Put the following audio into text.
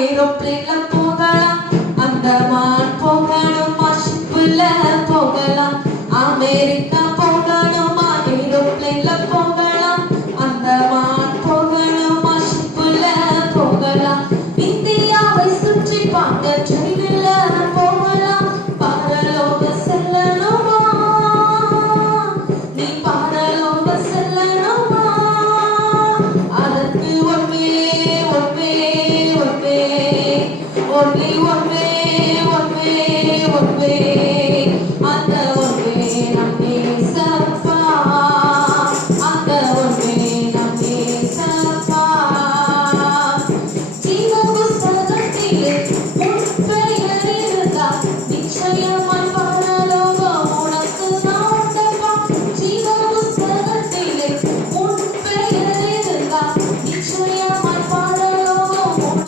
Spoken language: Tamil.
ஏரோப்ளேன்ல போகலாம், அந்தமான் போகணுமா, ஷிப்புல போகலாம், அமெரிக்கா போகணுமா, ஏரோப்ளேன்ல போகலாம், அந்தமான் போகணுமா, ஷிப்புல போகலாம், இந்தியாவை சுற்றி பார்க்க ட்ரெயினில் போகலாம், பரலோக செல்லணுமா, நீ பரலோக செல்லணுமா, அதற்கு ஒன்றே ஒன்றே ஒன்றே ஒன்றே ஒன்றே ஒன்றே ஒன்றே அந்த ஒன்றே நம் ஏசப்பா, அந்த ஒன்றே நம் ஏசப்பா. ஜீவ புஸ்தகத்திலே